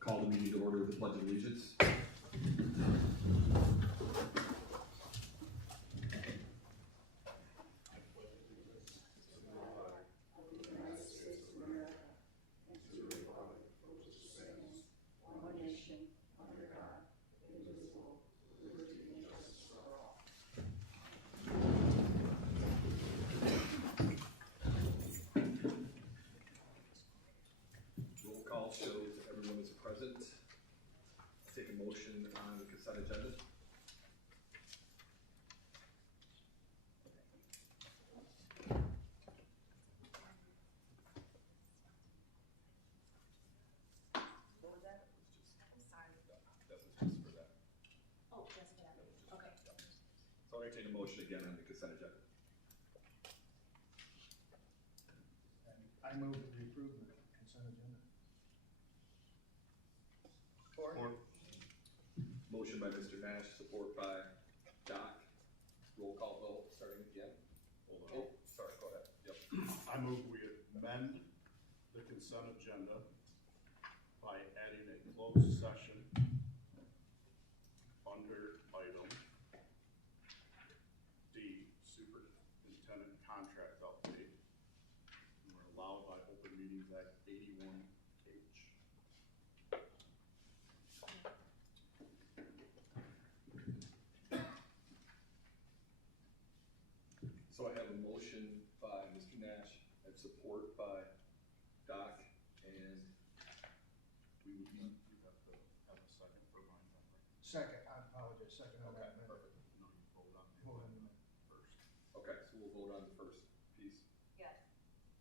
Call the meeting to order with the Pledge of Allegiance. Roll call shows that everyone is present. Take a motion on the consent agenda. What was that? I'm sorry. That's just for that. Oh, just for that. Okay. So I'll entertain a motion again on the consent agenda. I move that we approve the consent agenda. Support. Motion by Mr. Nash, support by Doc. Roll call vote, starting again. Oh, sorry, go ahead. Yep. I move we amend the consent agenda by adding a closed session under item D, superintendent contract update. And we're allowed by Open Meetings Act 81H. So I have a motion by Mr. Nash and support by Doc, and we would need. You have to have a second for mine, right? Second, I apologize, second on that amendment. Perfect. No, you vote on the Vote on amendment first. Okay, so we'll vote on the first piece. Yes.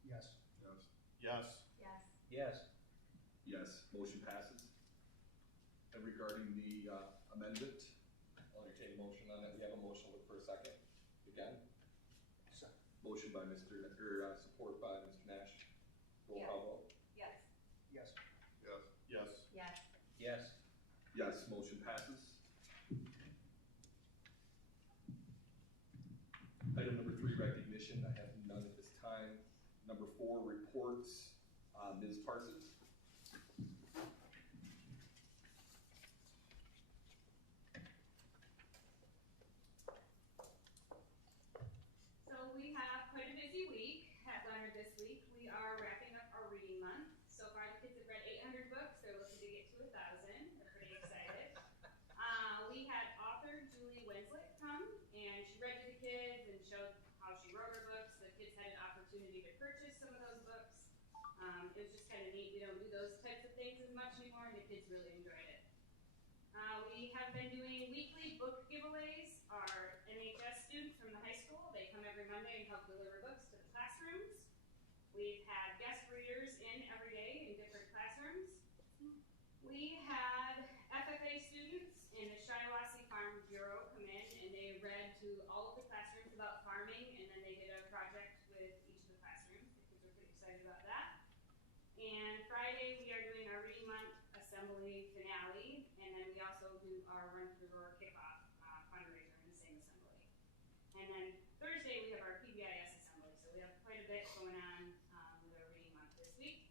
Yes. Yes. Yes. Yes. Yes. Yes, motion passes. And regarding the amendment, I'll entertain a motion on it. We have a motion, look for a second. Again, Second. motion by support by Mr. Nash. Roll call vote. Yes. Yes. Yes. Yes. Yes. Yes. Yes, motion passes. Item number 3, recognition recognition. I have none at this time. Number 4, reports. Ms. Parsons. So we have quite a busy week at Leonard this week. We are wrapping up our reading month. So far the kids have read 800 books. They're looking to get to 1,000. They're pretty excited. We had author Julie Winslet come, and she read to the kids and showed how she wrote her books. The kids had an opportunity to purchase some of those books. It was just kind of neat. We don't do those types of things as much anymore, and the kids really enjoyed it. We have been doing weekly book giveaways. Our NHS students from the high school, they come every Monday and help deliver books to the classrooms. We've had guest readers in every day in different classrooms. We had FFA students in the Shiawassee Farm Bureau come in, and they read to all of the classrooms about farming, and then they did a project with each of the classrooms. The kids were pretty excited about that. And Friday, we are doing our Reading Month Assembly finale, and then we also do our run-through or kickoff fundraiser in the same assembly. And then Thursday, we have our PBIS assembly, so we have quite a bit going on with our Reading Month this week.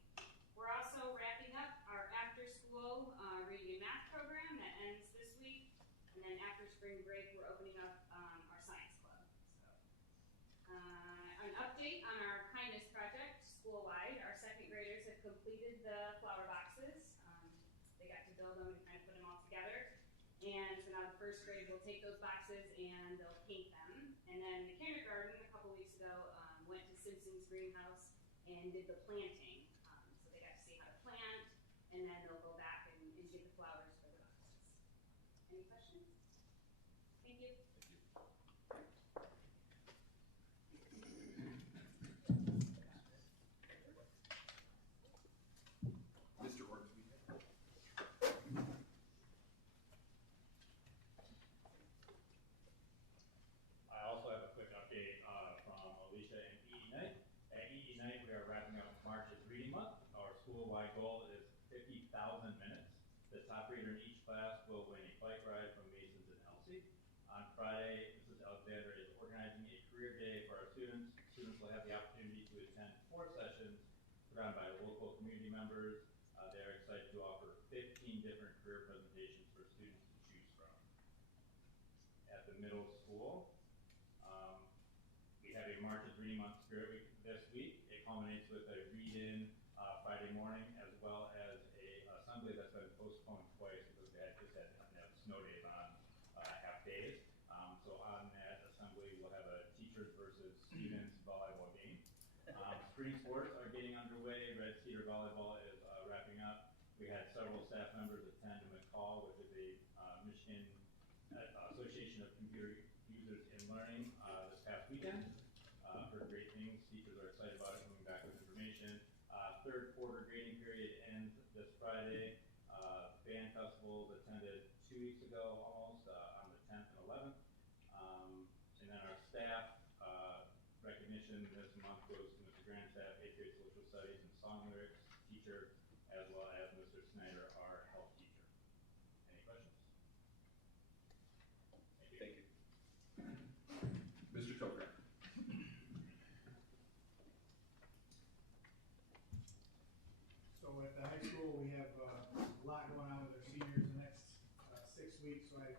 We're also wrapping up our after-school reading and math program that ends this week, and then after spring break, we're opening up our science club. So, an update on our kindness project school-wide. Our second graders have completed the flower boxes. They got to build them and kind of put them all together. And so now the first grade will take those boxes and they'll paint them. And then the kindergarten a couple weeks ago went to Simpson's greenhouse and did the planting. So they got to see how to plant, and then they'll go back and get the flowers for the boxes. Any questions? Thank you. Mr. Ormsby. I also have a quick update from Alicia and EE Night. At EE Night, we are wrapping up March's Reading Month. Our school-wide goal is 50,000 minutes. The top reader in each class will win a bike ride from Mason's and Elsie. On Friday, Mrs. Alexander is organizing a career day for our students. Students will have the opportunity to attend 4 sessions put on by local community members. They are excited to offer 15 different career presentations for students to choose from. At the middle school, we have a March's Reading Month Spirit Week this week. It culminates with a read-in Friday morning, as well as a assembly that's been postponed twice because they just had to have snow days on half days. So on that assembly, we'll have a teachers versus students volleyball game. Spring sports are getting underway. Red Cedar Volleyball is wrapping up. We had several staff members attend McCall, which is a Michigan Association of Computer Users in Learning this past weekend. Heard great things. Teachers are excited about it, coming back with information. Third quarter grading period ends this Friday. Band festivals attended 2 weeks ago almost, on the 10th and 11th. And then our staff recognition this month goes to Mr. Grandstaff, 8th grade social studies and song lyrics teacher, as well as Mr. Snyder, our health teacher. Any questions? Thank you. Mr. Tokrak. So at the high school, we have a lot going on with our seniors the next 6 weeks. So our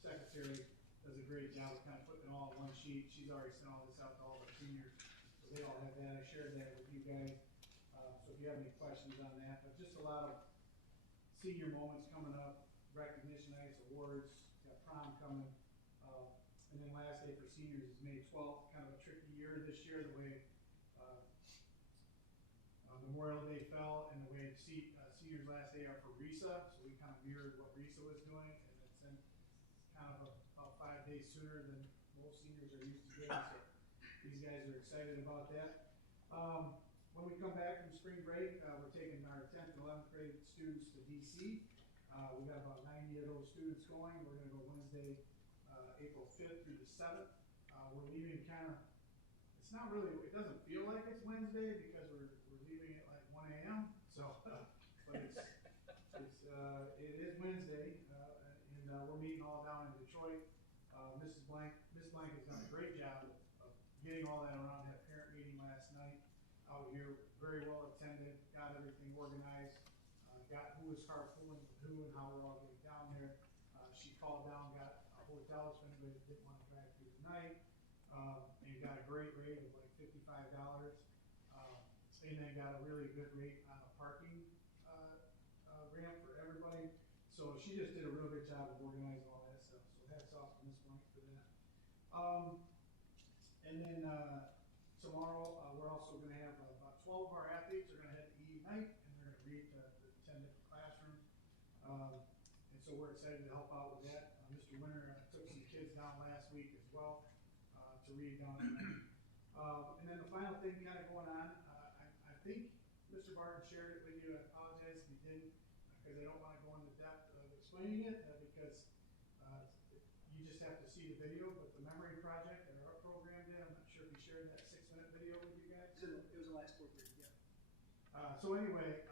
secretary does a great job of kind of putting it all on one sheet. She's already sent all this out to all the seniors, so they all have that. I shared that with you guys. So if you have any questions on that, but just a lot of senior moments coming up, recognition nights, awards, got prom coming. And then last day for seniors is May 12th, kind of a tricky year this year, the way Memorial Day fell and the way seniors last day are for RISA, so we kind of mirrored what RISA was doing, and it's in kind of about 5 days sooner than most seniors are used to getting, so these guys are excited about that. When we come back from spring break, we're taking our 10th and 11th grade students to DC. We got about 90 of those students going. We're going to go Wednesday, April 5th through the 7th. We're leaving kind of, it's not really, it doesn't feel like it's Wednesday because we're leaving at like 1 a.m. So, but it is Wednesday, and we're meeting all down in Detroit. Miss Blank has done a great job getting all that around, had a parent meeting last night out here, very well attended, got everything organized, got who was carpooling with who and how we're all getting down there. She called down, got a hotel, if anybody that didn't want to drive through the night, and got a great rate of like $55, and then got a really good rate on a parking ramp for everybody. So she just did a real good job of organizing all that stuff. So hats off to Ms. Mike for that. And then tomorrow we're also going to have about 12 of our athletes are going to head to Unite, and they're going to read to the 10 different classrooms. And so we're excited to help out with that. Mr. Winter took some kids down last week as well to read down at night. And then the final thing kind of going on, I think Mr. Barton shared it with you. I apologize if he didn't, because I don't want to go into depth of explaining it, because you just have to see the video. But the memory project that our program did, I'm not sure if he shared that 6-minute video with you guys. It was the last board meeting, yeah. So anyway,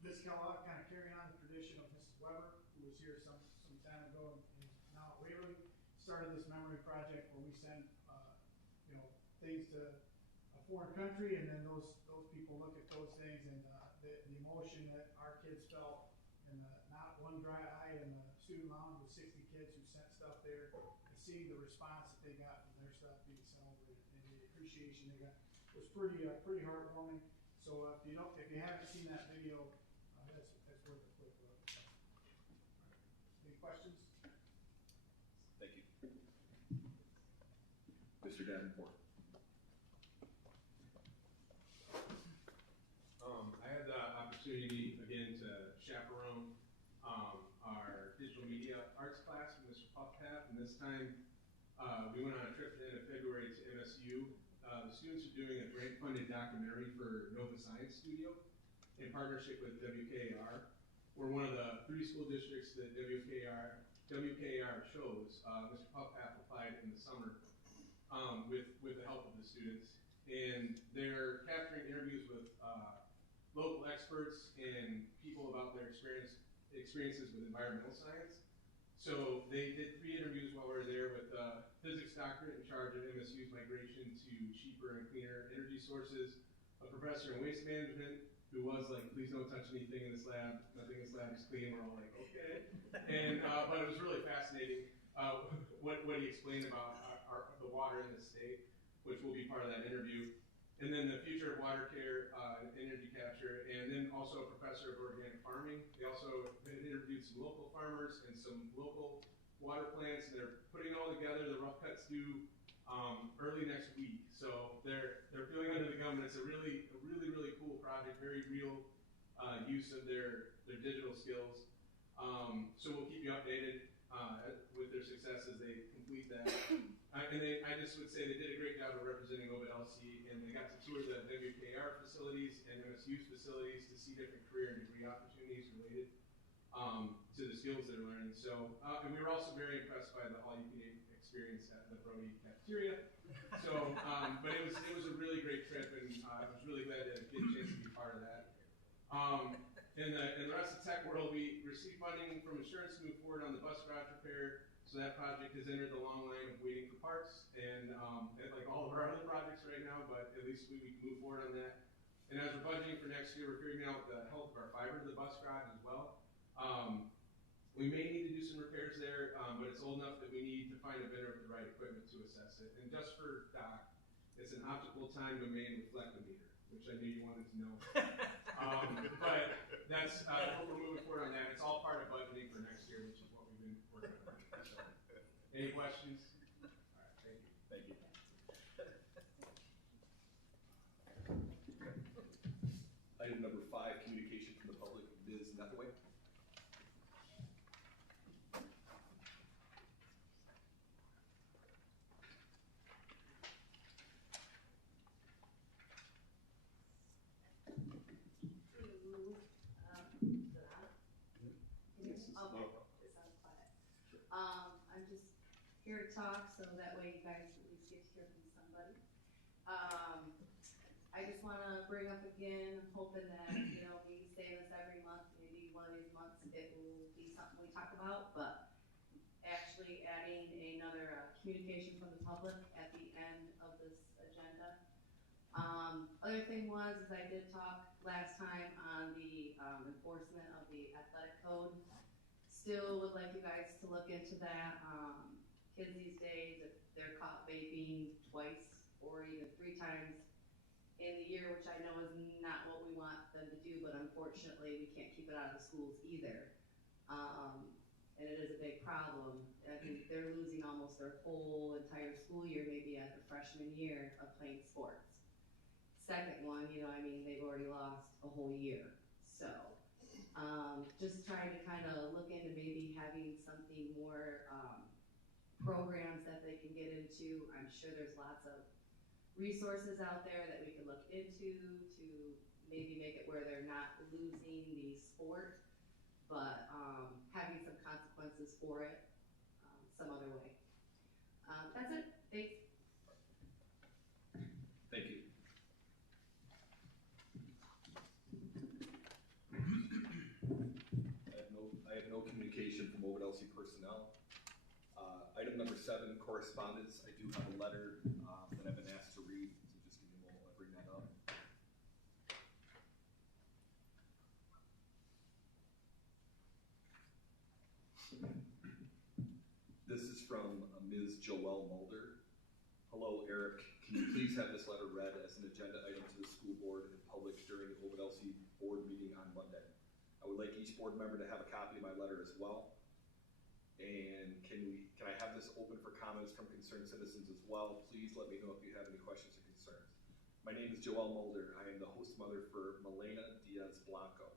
this Kellogg kind of carrying on the tradition of Mrs. Weber, who was here some time ago, and now at Waverly, started this memory project where we send things to a foreign country, and then those people look at those things, and the emotion that our kids felt, and not one dry eye in the student lounge with 60 kids who sent stuff there, and seeing the response that they got from their stuff being celebrated, and the appreciation they got was pretty heartwarming. So if you haven't seen that video, that's worth a quick look. Any questions? Thank you. Mr. Davenport. I had the opportunity again to chaperone our digital media arts class with Mr. Puffpath, and this time we went on a trip at the end of February to MSU. The students are doing a grant-funded documentary for Nova Science Studio in partnership with WKAR. We're one of the 3 school districts that WKAR chose. Mr. Puffpath applied in the summer with the help of the students, and they're capturing interviews with local experts and people about their experiences with environmental science. So they did 3 interviews while we were there with a physics doctorate in charge of MSU's migration to cheaper and cleaner energy sources, a professor in waste management who was like, please don't touch anything in this lab, nothing in this lab is clean. We're all like, okay. And but it was really fascinating what he explained about the water in the state, which will be part of that interview. And then the future of water care and energy capture, and then also a professor of organic farming. They also interviewed some local farmers and some local water plants, and they're putting it all together. The rough cuts due early next week, so they're feeling under the gum, and it's a really cool project, very real use of their digital skills. So we'll keep you updated with their success as they complete that. And I just would say they did a great job of representing Ovid-Elsie, and they got to tour the WKR facilities and MSU's facilities to see different career and degree opportunities related to the skills they're learning. So, and we were also very impressed by the all-you-can-eat experience at the Brody cafeteria. So, but it was a really great trip, and I was really glad to get a chance to be part of that. In the rest of the tech world, we received funding from insurance to move forward on the bus garage repair. So that project has entered the long line of waiting for parts, and like all of our other projects right now, but at least we can move forward on that. And as we're budgeting for next year, we're figuring out the health of our fiber to the bus garage as well. We may need to do some repairs there, but it's old enough that we need to find a vendor with the right equipment to assess it. And just for Doc, it's an optical time domain reflectometer, which I knew you wanted to know. But that's what we're moving forward on that. It's all part of budgeting for next year, which is what we've been working on. So, any questions? All right, thank you. Thank you. Item number 5, communication from the public. Ms. Nothaway. I'm just here to talk, so that way you guys at least get to hear from somebody. I just want to bring up again, I'm hoping that, we say this every month, maybe one of these months it will be something we talk about, but actually adding another communication from the public at the end of this Other thing was, is I did talk last time on the enforcement of the athletic code. Still would like you guys to look into that. Kids these days, if they're caught vaping twice or even 3 times in the year, which I know is not what we want them to do, but unfortunately we can't keep it out of the schools either. And it is a big problem. I think they're losing almost their whole entire school year, maybe at the freshman year of playing sports. Second one, they've already lost a whole year. So, just trying to kind of look into maybe having something more, programs that they can get into. I'm sure there's lots of resources out there that we can look into to maybe make it where they're not losing the sport, but having some consequences for it some other way. That's it. Thanks. Thank you. I have no communication from Ovid-Elsie personnel. Item number 7, correspondence. I do have a letter that I've been asked to read, so just give me a moment while I bring that up. This is from Ms. Joelle Mulder. Hello, Eric. Can you please have this letter read as an agenda item to the school board and published during the Ovid-Elsie board meeting on Monday? I would like each board member to have a copy of my letter as well. And can I have this open for comments from concerned citizens as well? Please let me know if you have any questions or concerns. My name is Joelle Mulder. I am the host mother for Milena Diaz Blanco,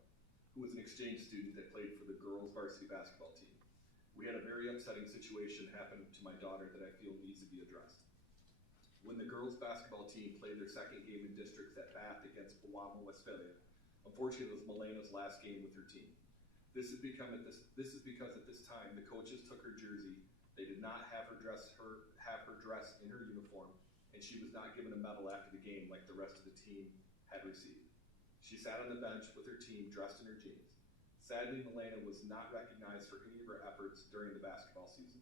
who was an exchange student that played for the girls varsity basketball team. We had a very upsetting situation happen to my daughter that I feel needs to be addressed. When the girls basketball team played their second game in districts at Bath against Omaha, Westphalia, unfortunately it was Milena's last game with her team. This is because at this time the coaches took her jersey. They did not have her dress in her uniform, and she was not given a medal after the game like the rest of the team had received. She sat on the bench with her team dressed in her jeans. Sadly, Milena was not recognized for any of her efforts during the basketball season.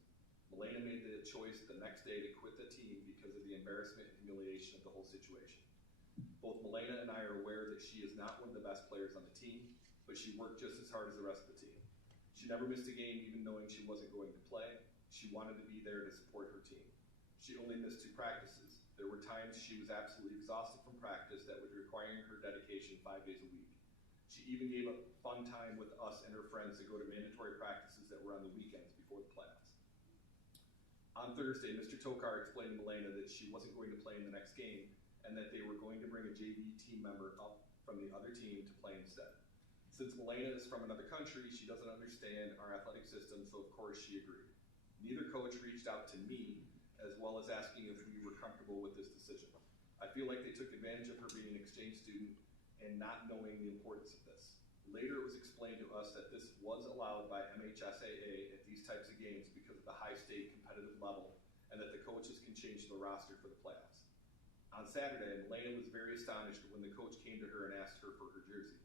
Milena made the choice the next day to quit the team because of the embarrassment and humiliation of the whole situation. Both Milena and I are aware that she is not one of the best players on the team, but she worked just as hard as the rest of the team. She never missed a game even knowing she wasn't going to play. She wanted to be there to support her team. She only missed 2 practices. There were times she was absolutely exhausted from practice that was requiring her dedication 5 days a week. She even gave up fun time with us and her friends to go to mandatory practices that were on the weekends before the playoffs. On Thursday, Mr. Tokar explained to Milena that she wasn't going to play in the next game and that they were going to bring a JV team member up from the other team to play instead. Since Milena is from another country, she doesn't understand our athletic system, so of course she agreed. Neither coach reached out to me, as well as asking if we were comfortable with this decision. I feel like they took advantage of her being an exchange student and not knowing the importance of this. Later it was explained to us that this was allowed by MHSAA at these types of games because of the high state competitive level, and that the coaches can change the roster for the playoffs. On Saturday, Milena was very astonished when the coach came to her and asked her for her jersey.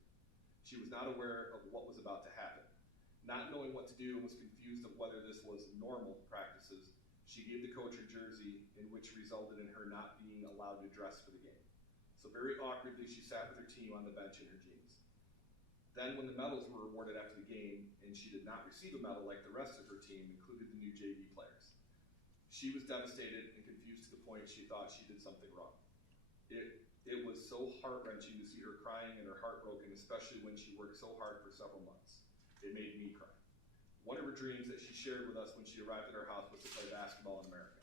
She was not aware of what was about to happen. Not knowing what to do and was confused of whether this was normal practices, she gave the coach her jersey, in which resulted in her not being allowed to dress for the game. So very awkwardly, she sat with her team on the bench in her jeans. Then when the medals were awarded after the game, and she did not receive a medal like the rest of her team, including the new JV players, she was devastated and confused to the point she thought she did something wrong. It was so heart-wrenching to see her crying and her heart broken, especially when she worked so hard for several months. It made me cry. One of her dreams that she shared with us when she arrived at our house was to play basketball in America.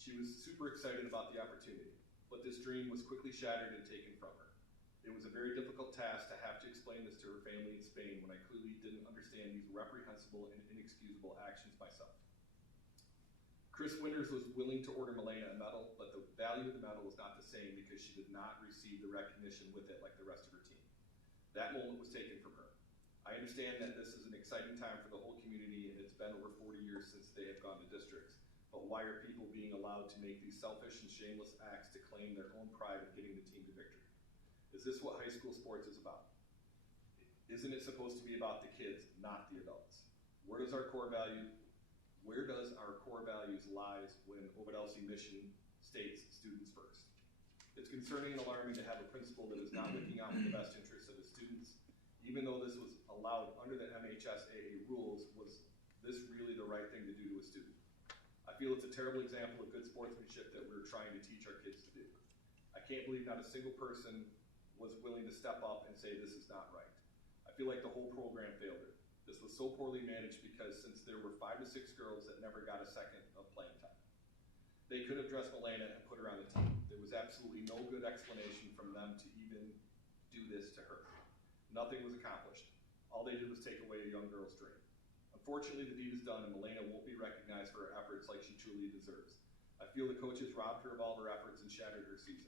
She was super excited about the opportunity, but this dream was quickly shattered and taken from her. It was a very difficult task to have to explain this to her family in Spain when I clearly didn't understand these reprehensible and inexcusable actions myself. Chris Winters was willing to order Milena a medal, but the value of the medal was not the same because she did not receive the recognition with it like the rest of her team. That moment was taken from her. I understand that this is an exciting time for the whole community, and it's been over 40 years since they have gone to districts. But why are people being allowed to make these selfish and shameless acts to claim their own pride of getting the team to victory? Is this what high school sports is about? Isn't it supposed to be about the kids, not the adults? Where does our core values lies when Ovid-Elsie mission states students first? It's concerning and alarming to have a principal that is not looking out for the best interests of his students. Even though this was allowed under the MHSAA rules, was this really the right thing to do to a student? I feel it's a terrible example of good sportsmanship that we're trying to teach our kids to do. I can't believe not a single person was willing to step up and say this is not right. I feel like the whole program failed her. This was so poorly managed because since there were 5 to 6 girls that never got a second of playing time, they could have dressed Milena and put her on the team. There was absolutely no good explanation from them to even do this to her. Nothing was accomplished. All they did was take away a young girl's dream. Unfortunately, the deed is done and Milena won't be recognized for her efforts like she truly deserves. I feel the coaches robbed her of all her efforts and shattered her season.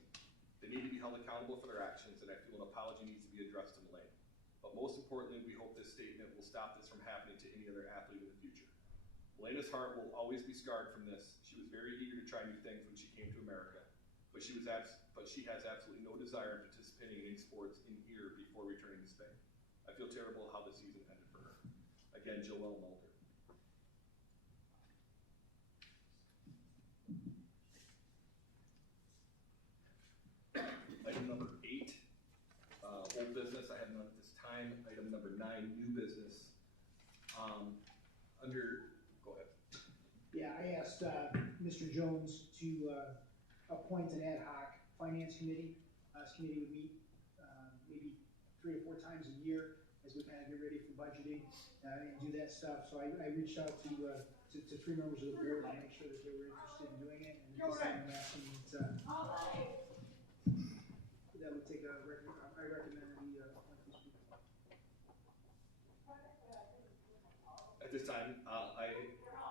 They need to be held accountable for their actions, and I feel an apology needs to be addressed to Milena. But most importantly, we hope this statement will stop this from happening to any other athlete in the future. Milena's heart will always be scarred from this. She was very eager to try new things when she came to America, but she has absolutely no desire in participating in any sports in here before returning to Spain. I feel terrible how the season ended for her. Again, Joelle Mulder. Item number 8, old business, I have none at this time. Item number 9, new business. Go ahead. Yeah, I asked Mr. Jones to appoint an ad hoc finance committee. This committee would meet maybe 3 or 4 times a year as we kind of get ready for budgeting and do that stuff. So I reached out to 3 members of the board to make sure that they were interested in doing it. And at this time, I'm asking that we take a I recommend that we appoint these people. At this time, I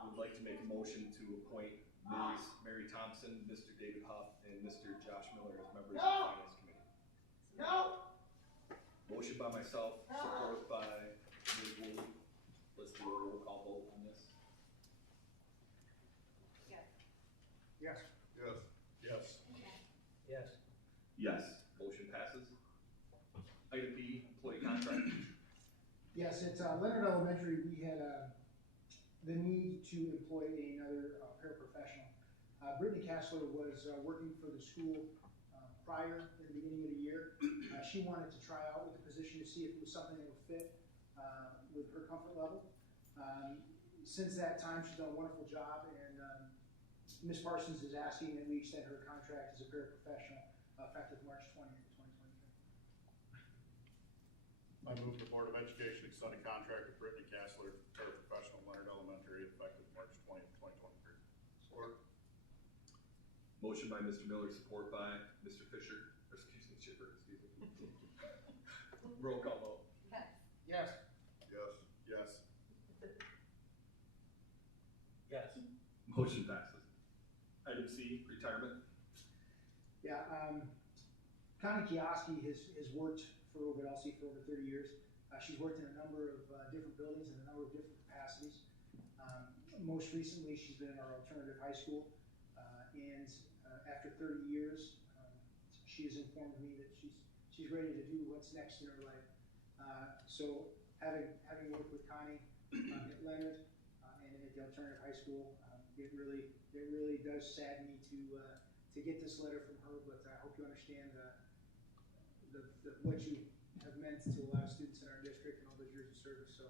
would like to make a motion to appoint Ms. Mary Thompson, Mr. David Huff, and Mr. Josh Miller as members of the Finance Committee. Motion by myself, support by Ms. Woolley. Let's do a roll call vote on this. Yes. Yes. Yes. Yes. Yes, motion passes. Item B, employee contract. Yes, at Leonard Elementary, we had the need to employ another paraprofessional. Brittany Kassler was working for the school prior in the beginning of the year. She wanted to try out with the position to see if it was something that would fit with her comfort level. Since that time, she's done a wonderful job, and Ms. Parsons is asking that we extend her contract as a paraprofessional effective March 20th, 2023. I move the Board of Education extend a contract with Brittany Kassler, paraprofessional, Leonard Elementary, effective March 20th, 2023. Support. Motion by Mr. Miller, support by Mr. Fisher, or excuse me, Schiffer, excuse me. Roll call vote. Yes. Yes. Yes. Yes. Motion passes. Item C, retirement. Yeah, Connie Kioski has worked for Ovid-Elsie for over 30 years. She's worked in a number of different buildings in a number of different capacities. Most recently, she's been in our alternative high school, and after 30 years, she has informed me that she's ready to do what's next in her life. So having worked with Connie at Leonard and at the alternative high school, it really does sadden me to get this letter from her. But I hope you understand what you have meant to a lot of students in our district and all those years of service. So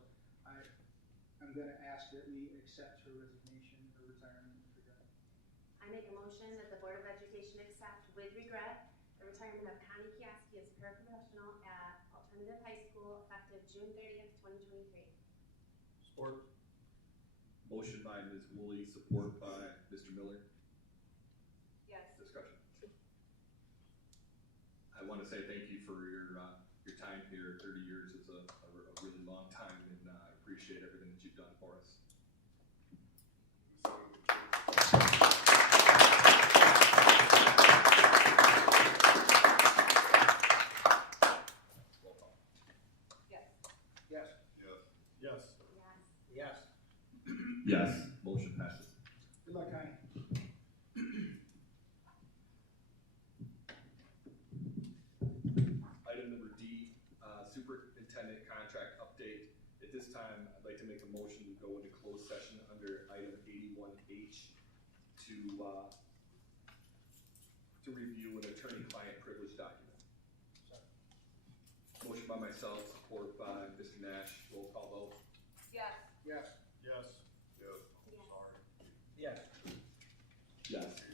I'm going to ask that we accept her resignation or retirement with regret. I make a motion that the Board of Education accept with regret the retirement of Connie Kioski as paraprofessional at Alternative High School effective June 30th, 2023. Support. Motion by Ms. Woolley, support by Mr. Miller. Yes. Discussion. I want to say thank you for your time here. 30 years is a really long time, and I appreciate everything that you've done for us. Roll call. Yes. Yes. Yes. Yes. Yes, motion passes. Good luck, Connie. Item number D, superintendent contract update. At this time, I'd like to make a motion to go into closed session under item 81H to review an attorney-client privilege document. Motion by myself, support by Mr. Nash, roll call vote. Yes. Yes. Yes. Yes. Yes. Sorry. Yes. Yes.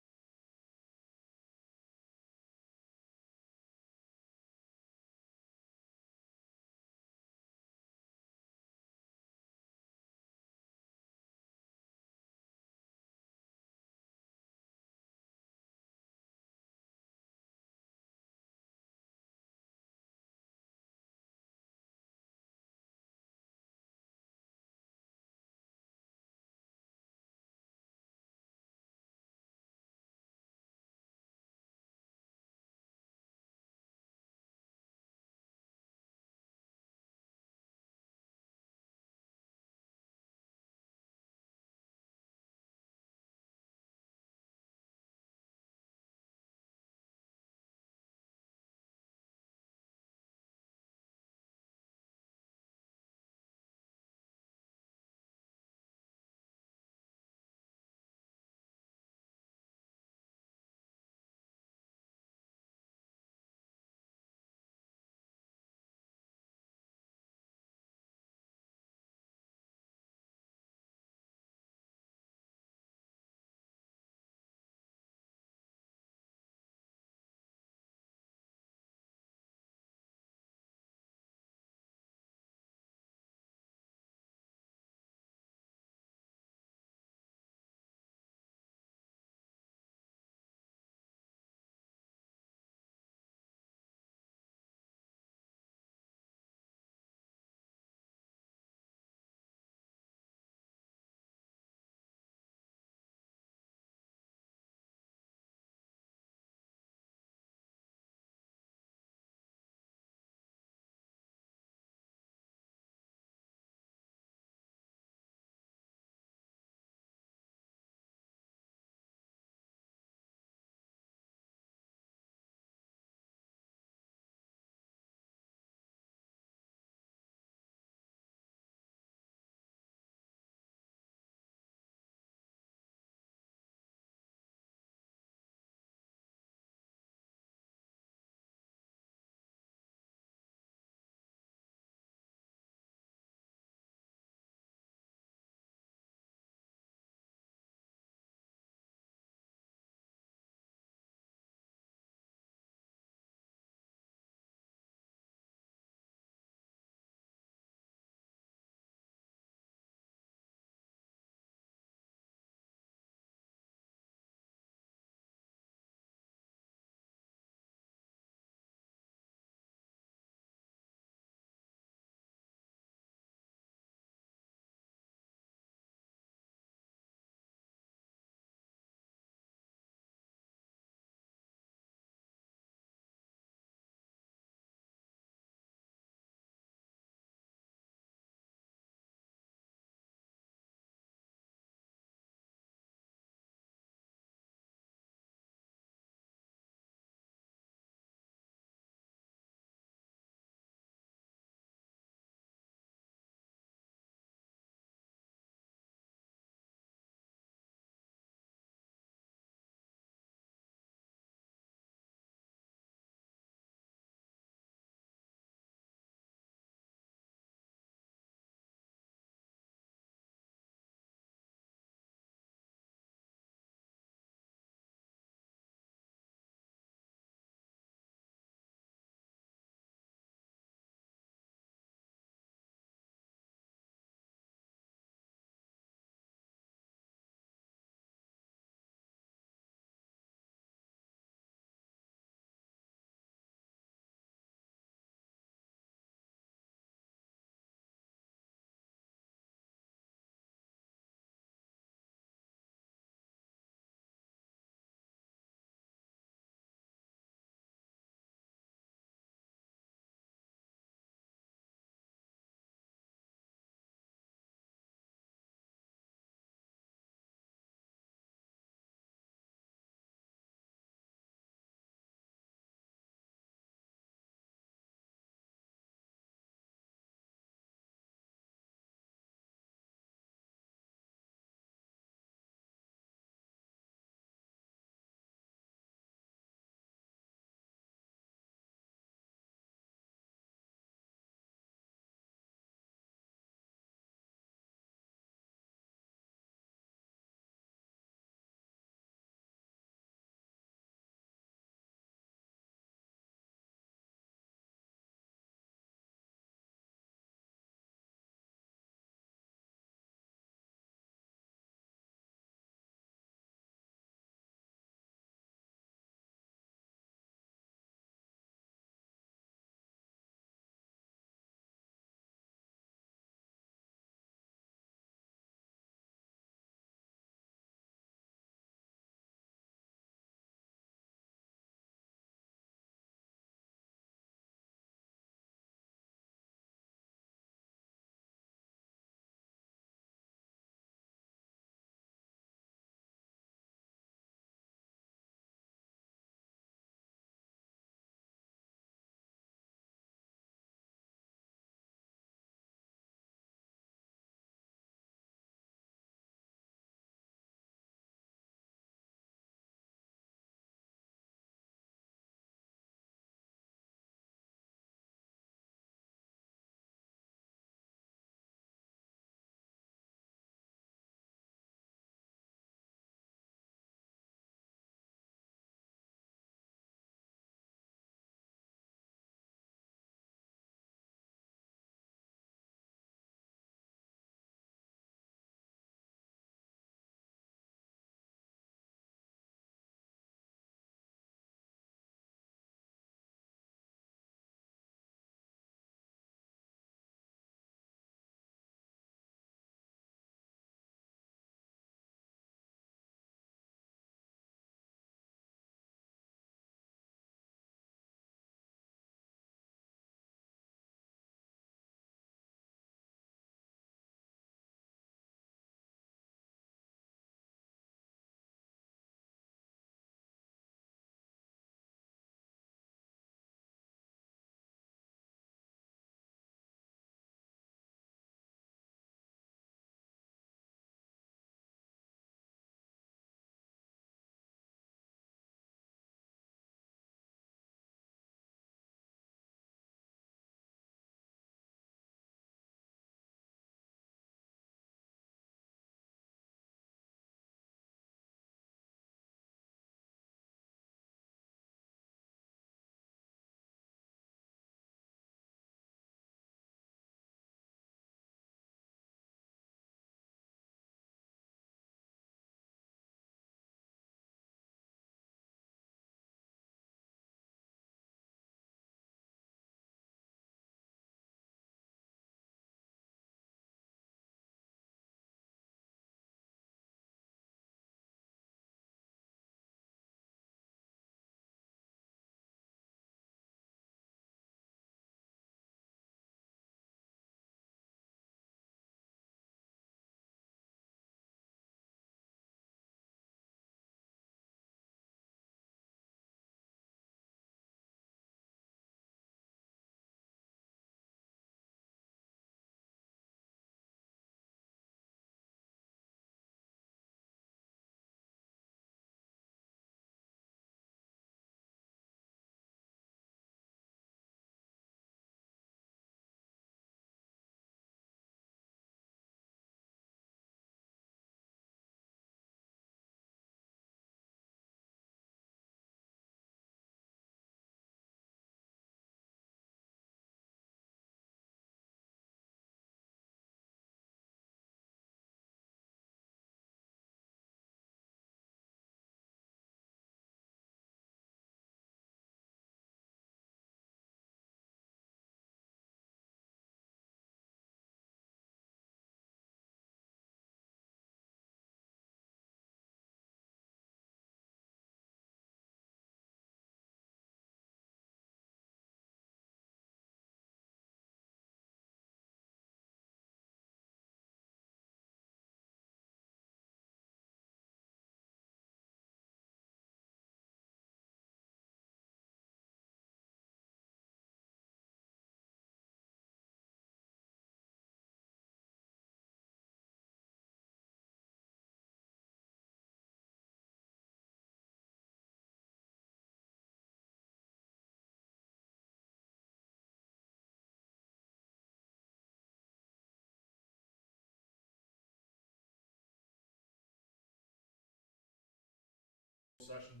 session.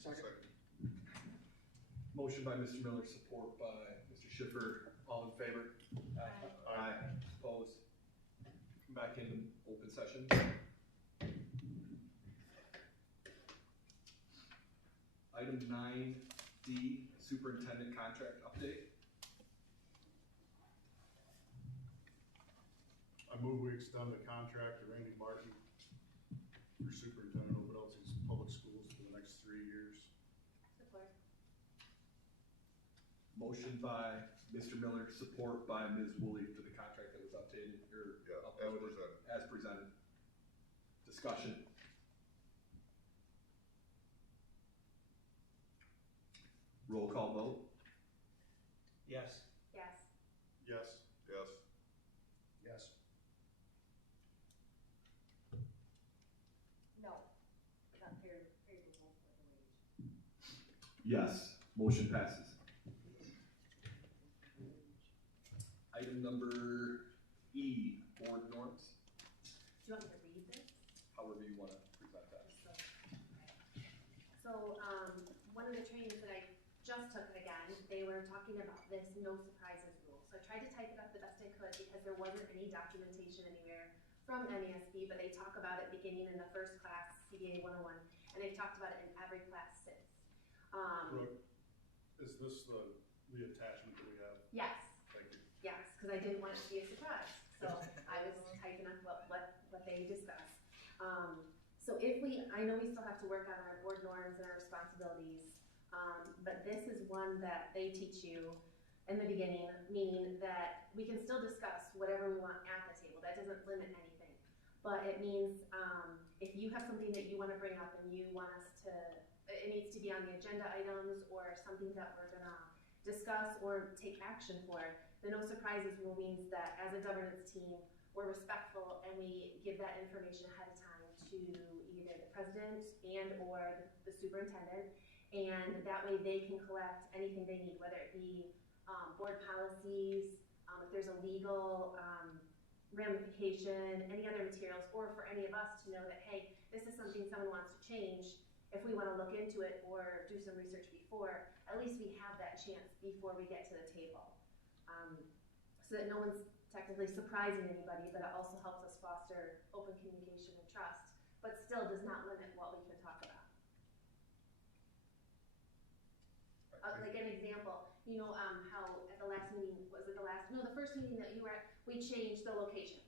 Second. Motion by Mr. Miller, support by Mr. Schiffer. All in favor? Aye. Opposed? Come back in open session. Item 9D, superintendent contract update. I move we extend the contract to Randy Martin for superintendent of Ovid-Elsie's public schools for the next 3 years. Support. Motion by Mr. Miller, support by Ms. Woolley for the contract that was updated, or uploaded as presented. Discussion. Roll call vote. Yes. Yes. Yes. Yes. Yes. No. Not favorable for the wage. Yes. Motion passes. Item number E, board norms. Do you want me to read this? However you want to present that. So, one of the trainings that I just took again, they were talking about this no surprises rule. So I tried to type it up the best I could because there wasn't any documentation anywhere from NASB, but they talk about it beginning in the first class, CBA 101, and they've talked about it in every class since. Brooke, is this the attachment that we have? Yes, Thank you. yes, because I didn't want it to be a surprise. So I was typing up what they discussed. So I know we still have to work on our board norms and our responsibilities, but this is one that they teach you in the beginning, meaning that we can still discuss whatever we want at the table. That doesn't limit anything. But it means if you have something that you want to bring up and you want us to, it needs to be on the agenda items or something that we're going to discuss or take action for. The no surprises rule means that as a governance team, we're respectful and we give that information ahead of time to either the president and or the superintendent, and that way they can collect anything they need, whether it be board policies, if there's a legal ramification, any other materials, or for any of us to know that, hey, this is something someone wants to change. If we want to look into it or do some research before, at least we have that chance before we get to the table. So that no one's technically surprising anybody, but it also helps us foster open communication and trust, but still does not limit what we can talk about. Like an example, you know how at the last meeting, the first meeting that you were at, we changed the location.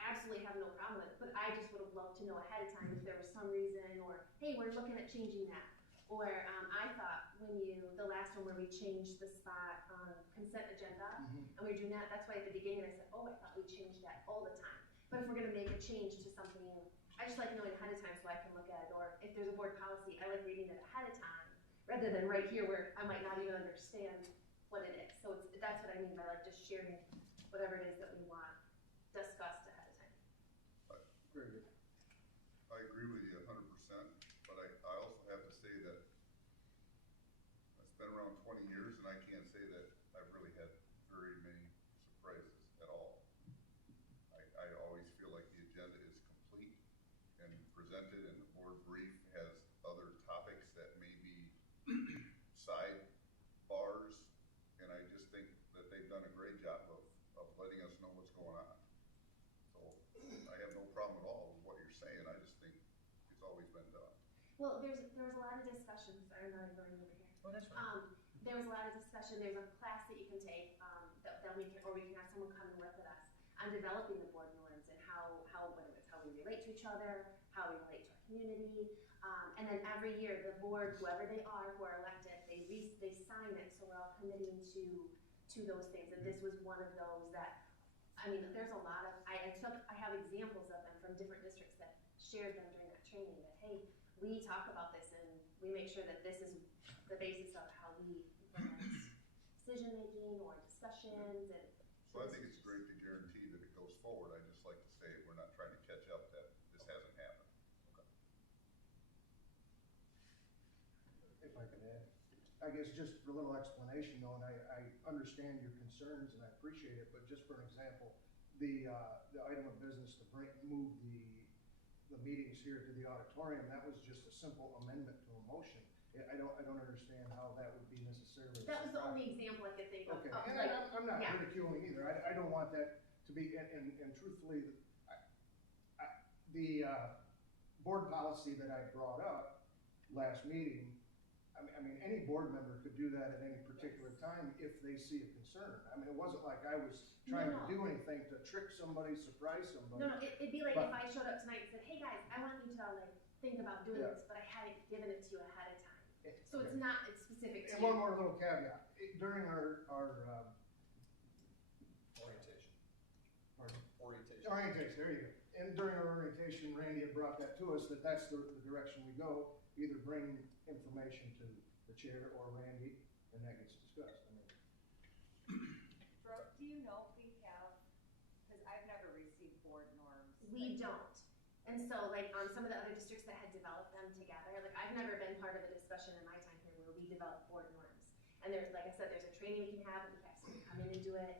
Absolutely have no problem with it, but I just would have loved to know ahead of time if there was some reason, or hey, we're looking at changing that. Or I thought the last one where we changed the spot on consent agenda, and we were doing that, that's why at the beginning I said, oh, I thought we changed that all the time. But if we're gonna make a change to something, I just like knowing ahead of time so I can look at it, or if there's a board policy, I like reading it ahead of time, rather than right here where I might not even understand what it is. So that's what I mean by like just sharing whatever it is that we want discussed ahead of time. Very good. I agree with you 100%, but I also have to say that it's been around 20 years and I can't say that I've really had very many surprises at all. I always feel like the agenda is complete and presented, and the board brief has other topics that may be sidebars, and I just think that they've done a great job of letting us know what's going on. So I have no problem at all with what you're saying. I just think it's always been done. Well, there was a lot of discussions. Sorry, I'm not going over here. Oh, that's fine. There was a lot of discussion. There's a class that you can take that we can, or we can have someone come and work with us on developing the board norms and how whether it's how we relate to each other, how we relate to our community, and then every year the board, whoever they are, who are elected, they sign it, so we're all committing to those things. And this was one of those that, I mean, there's a lot of, I have examples of them from different districts that shared them during that training, that hey, we talk about this and we make sure that this is the basis of how we implement decision making or discussions. And So I think it's great to guarantee that it goes forward. I just like to say we're not trying to catch up that this hasn't happened. If I can add, I guess just for a little explanation though, and I understand your concerns and I appreciate it, but just for an example, the item of business to move the meetings meetings here to the auditorium, that was just a simple amendment to a motion. I don't understand how that would be necessarily. That was the only example I could think of. Okay, of and like, I'm not yeah. ridiculing either, I don't want that to be, and truthfully, the board policy that I brought up last meeting, I mean, any board member could do that at any particular time if they see a concern. I mean, it wasn't like I was trying to do anything to trick somebody, surprise somebody. No, it'd be like But- if I showed up tonight and said, hey guys, I want you to like think about doing Yeah. this, but I hadn't given it to you ahead of time. So Okay. it's not, it's specific to And you. one more little caveat, during our Orientation. pardon? Orientation. Orientation, there you go. And during our orientation, Randy had brought that to us, that that's the direction we go, either bring information to the chair or Randy, and that gets discussed. I mean, Brooke, do you know if we have, because I've never received board norms. We don't. And so like on some of the other districts that had developed them together, like I've never been part of a discussion in my time here where we develop board norms. And there's, like I said, there's a training we can have, we can have someone come in and do it.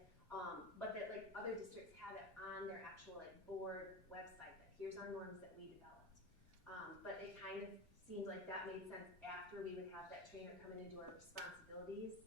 But that like other districts have it on their actual like board website, that here's our norms that we developed. But it kind of seemed like that made sense after we would have that trainer come in and do our responsibilities.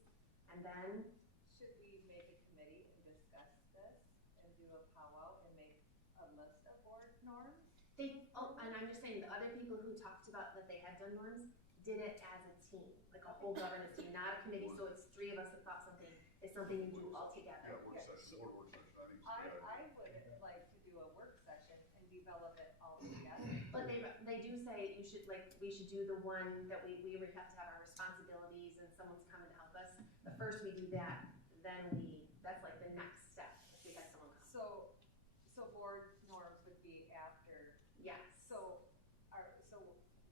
And then, Should we make a committee and discuss this and do a powwow and make a list of board norms? and I'm just saying, the other people who talked about that they had done norms did it as a team, like a whole governance team, not a committee, so it's three of us that thought something is something you do all together. Yeah, work session, board work session, I think. I would like to do a work session and develop it all together. But they do say you should, like, we should do the one that we would have to have our responsibilities and someone's coming to help us. The first we do that, then that's like the next step, if we have someone come. So board norms would be after. Yes. So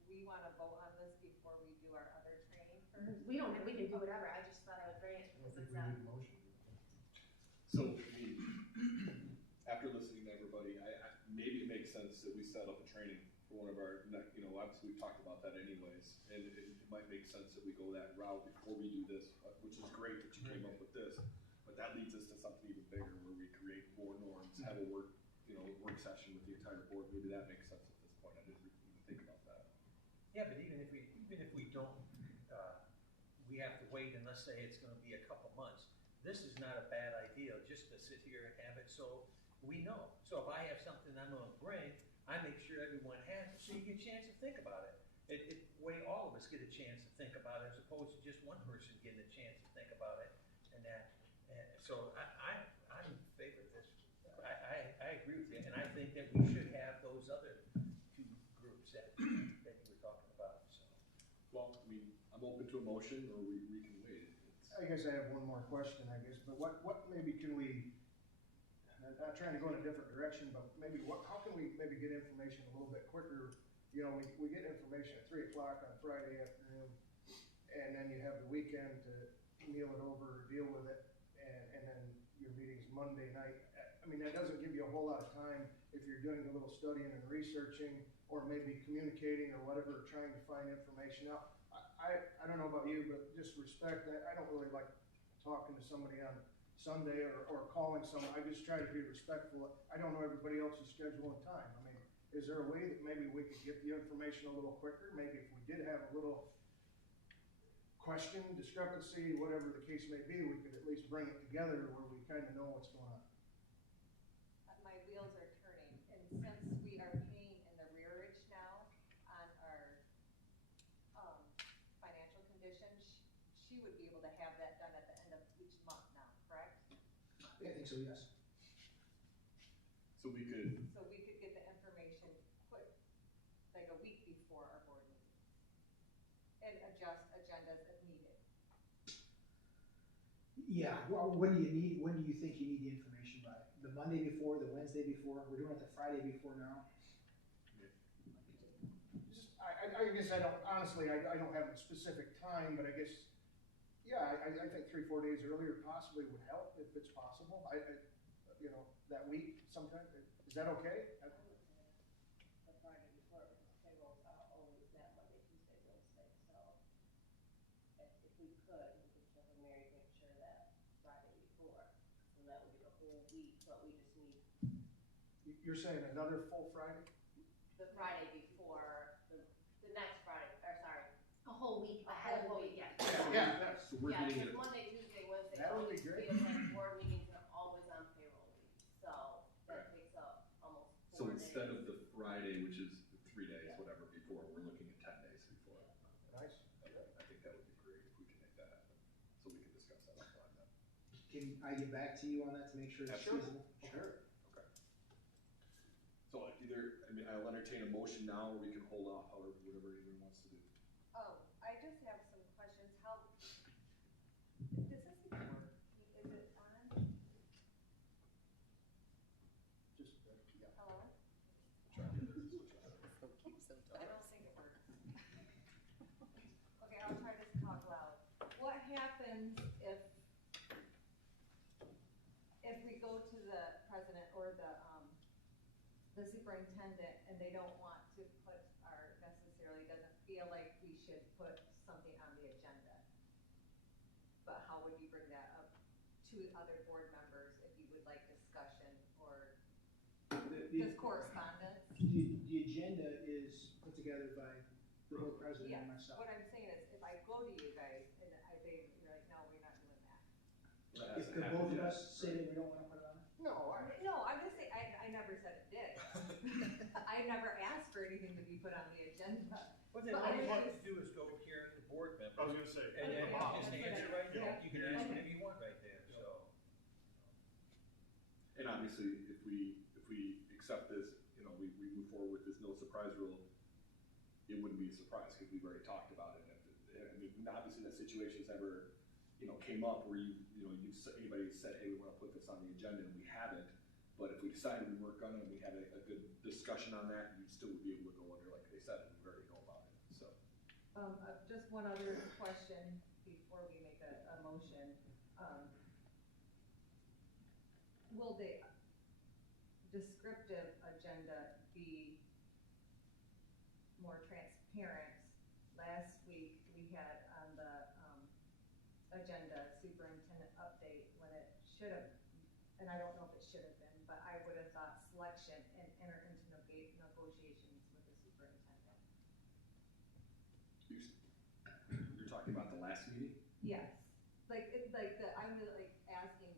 we want to vote on this before we do our other training first? We can do whatever, I just thought I would bring it I don't because think it's, we need a motion. So, I mean, after listening to everybody, maybe it makes sense that we set up a training for one of our, obviously we've talked about that anyways, and it might make sense that we go that route before we do this, which is great that you came up with this, but that leads us to something even bigger where we create board norms, have a work session with the entire board. Maybe that makes sense at this point. I didn't even think about that. Yeah, but even if we don't, we have to wait and let's say it's gonna be a couple months. This is not a bad idea, just to sit here and have it so we know. So if I have something I'm gonna bring, I make sure everyone has it, so you get a chance to think about it. Way all of us get a chance to think about it, as opposed to just one person getting a chance to think about it, and that. So I'm in favor of this. I agree with you, and I think that we should have those other two groups that you were talking about. So. Well, I mean, I'm open to a motion, or we can wait. I guess I have one more question, but what maybe can we, not trying to go in a different direction, but maybe how can we maybe get information a little bit quicker? You know, we get information at 3 o'clock on Friday afternoon, and then you have the weekend to meal it over or deal with it, and then your meeting's Monday night. I mean, that doesn't give you a whole lot of time if you're doing a little studying and researching, or maybe communicating or whatever, trying to find information out. I don't know about you, but just respect that. I don't really like talking to somebody on Sunday or calling someone. I just try to be respectful. I don't know everybody else's schedule and time. I mean, is there a way that maybe we could get the information a little quicker? Maybe if we did have a little question, discrepancy, whatever the case may be, we could at least bring it together where we kind of know what's going on. My wheels are turning, and since we are paying in the rearage now on our financial conditions, she would be able to have that done at the end of each month now, correct? I think so, yes. So we could, get the information quick, like a week before our board meeting, and adjust agendas if needed. Yeah, well, when do you think you need the information by? The Monday before, the Wednesday before? We're doing it the Friday before now? I guess I don't have a specific time, but I guess, yeah, I think 3-4 days earlier possibly would help if it's possible. That week sometime, is that okay? The Friday before, payrolls are always that Monday, Tuesday, Wednesday, so if we could tell Mary to make sure that Friday before, so that would be the whole week, but we just need. You're saying another full Friday? the Friday before, the next Friday, or sorry, A whole week ahead of what we get. Yeah. So we're yeah, getting because it, Monday, Tuesday, Wednesday, That would be Thursday, great. we have board meetings are always on payroll week, so that takes up almost so 4 instead days. of the Friday, which is 3 days, whatever, before, we're looking at 10 days before. Nice. I think that would be great if we can make that happen, so we can discuss that offline then. Can I get back to you on that to make sure it's Absolutely. feasible? Sure. Okay. So either, I mean, I'll entertain a motion now, or we can hold off, however, whatever anyone wants to do. I just have some questions, how, does this even work? Is it on? Just, yeah. Hello? Try the other switch on. I don't think it works. Okay, I'll try to talk loud. What happens if we go to the president or the superintendent and they don't want to put necessarily doesn't feel like we should put something on the agenda? But how would you bring that up to other board members if you would like discussion or just correspondence? The agenda is put together by the board president Yeah, and myself. what I'm saying is, if I go to you guys and you're like, no, we're not doing that. That If hasn't the both of happened yet, us say that we don't wanna put it on, No, No, I'm just saying, I never said it did. I never asked for anything to be put on the agenda. What they But I always was want to just- do is go hear the board members. I was gonna say. And then Yeah. just answer right there. Yeah. You can ask whatever you want right there, so. And obviously, if we accept this, you know, we move forward with this no surprise rule, it wouldn't be a surprise, because we've already talked about it. I mean, obviously, that situation's ever, you know, came up where anybody said, hey, we wanna put this on the agenda, and we haven't. But if we decided we weren't gonna, and we had a good discussion on that, you still would be able to go under, like they said, and we already know about it, so. Just one other question before we make a motion. Will the descriptive agenda be more transparent? Last week, we had on the, agenda superintendent update when it should have, and I don't know if it should have been, but I would have thought selection and enter into negotiations with the superintendent. You're talking about the last meeting? Yes, I'm like asking,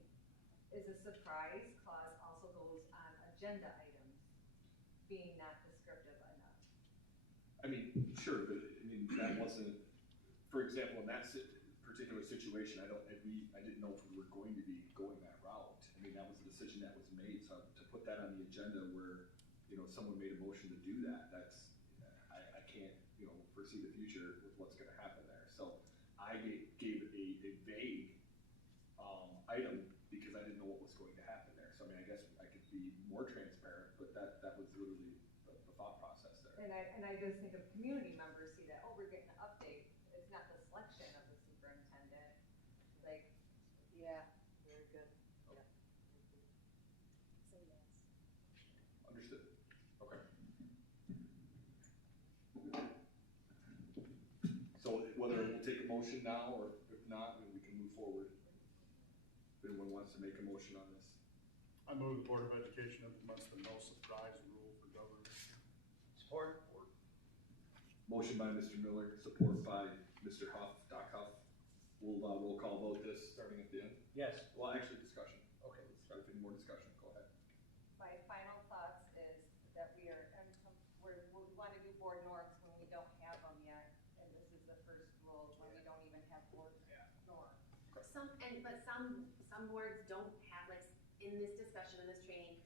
is a surprise clause also goes on agenda items being not descriptive enough? I mean, sure, but I mean, that wasn't, for example, in that particular situation, I didn't know if we were going to be going that route. I mean, that was a decision that was made, so to put that on the agenda where, you know, someone made a motion to do that, I can't, you know, foresee the future with what's gonna happen there. So I gave a vague, item because I didn't know what was going to happen there. So I mean, I guess I could be more transparent, but that was literally the thought process there. And I just think of community members see that, oh, we're getting an update, it's not the selection of the superintendent, like, yeah, very good, yeah. So yes. Understood. Okay. So whether we'll take a motion now, or if not, then we can move forward. If anyone wants to make a motion on this. I move the Board of Education implements the no surprise rule for governors. Support. Motion by Mr. Miller, support by Mr. Huff, Doc Huff. We'll roll call vote this, starting at the end. Yes. Well, actually, discussion. Okay, let's start with any more discussion. Go ahead. My final thoughts is that we want to do board norms when we don't have them yet, and this is the first rule when we don't even have board norms. Some boards don't have, like, in this discussion, in this training,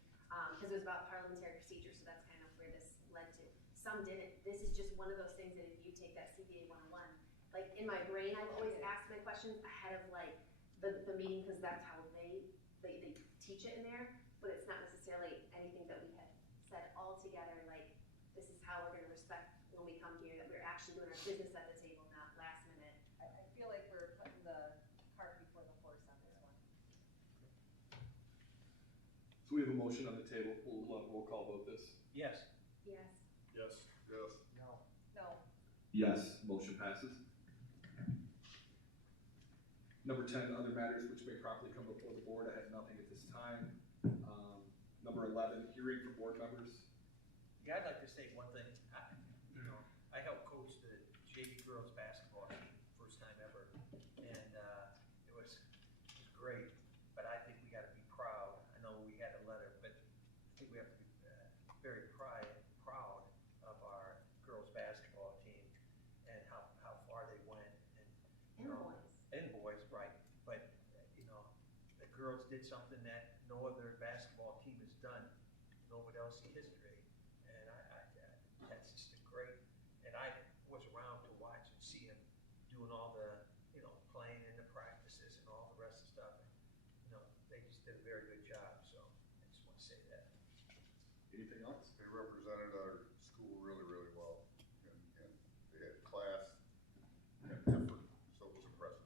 because it was about parliamentary procedure, so that's kind of where this led to. Some didn't. This is just one of those things that if you take that CPA 101, like, in my brain, I've always asked my questions ahead of, like, the meeting, because that's how they teach it in there, but it's not necessarily anything that we had said all together, like, this is how we're gonna respect when we come here, that we're actually doing our business at the table, not last minute. I feel like we're putting the cart before the horse on this one. So we have a motion on the table. We'll roll call vote this. Yes. Yes. Yes. Yes. No. No. Yes, motion passes. Number 10, other matters which may properly come before the board. I have nothing at this time. Number 11, hearing from board members. Yeah, I'd like to say one thing. I helped coach the JV girls basketball team, first time ever, and it was great. But I think we got to be proud. I know we had a letter, but I think we have to be very proud of our girls basketball team and how far they went. And boys. And boys, right? But the girls did something that no other basketball team has done in Ovid-Elsie history, and that's just a great. And I was around to watch and see him doing all the, playing in the practices and all the rest of the stuff. And, they just did a very good job. So I just want to say that. Anything else? They represented our school really, really well, and they had class and effort, so it was impressive.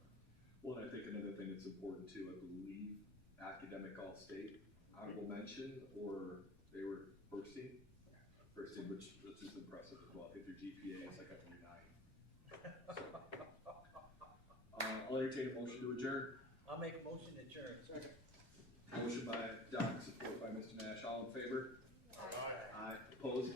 Well, and I think another thing that's important too, I believe academic all-state, honorable mention, or they were first team, which is impressive as well. I think their GPA is like a 3.9. So, I'll entertain a motion to adjourn. I'll make a motion to adjourn. Second. Motion by Doc, support by Mr. Nash. All in favor? Aye. Aye. Opposed?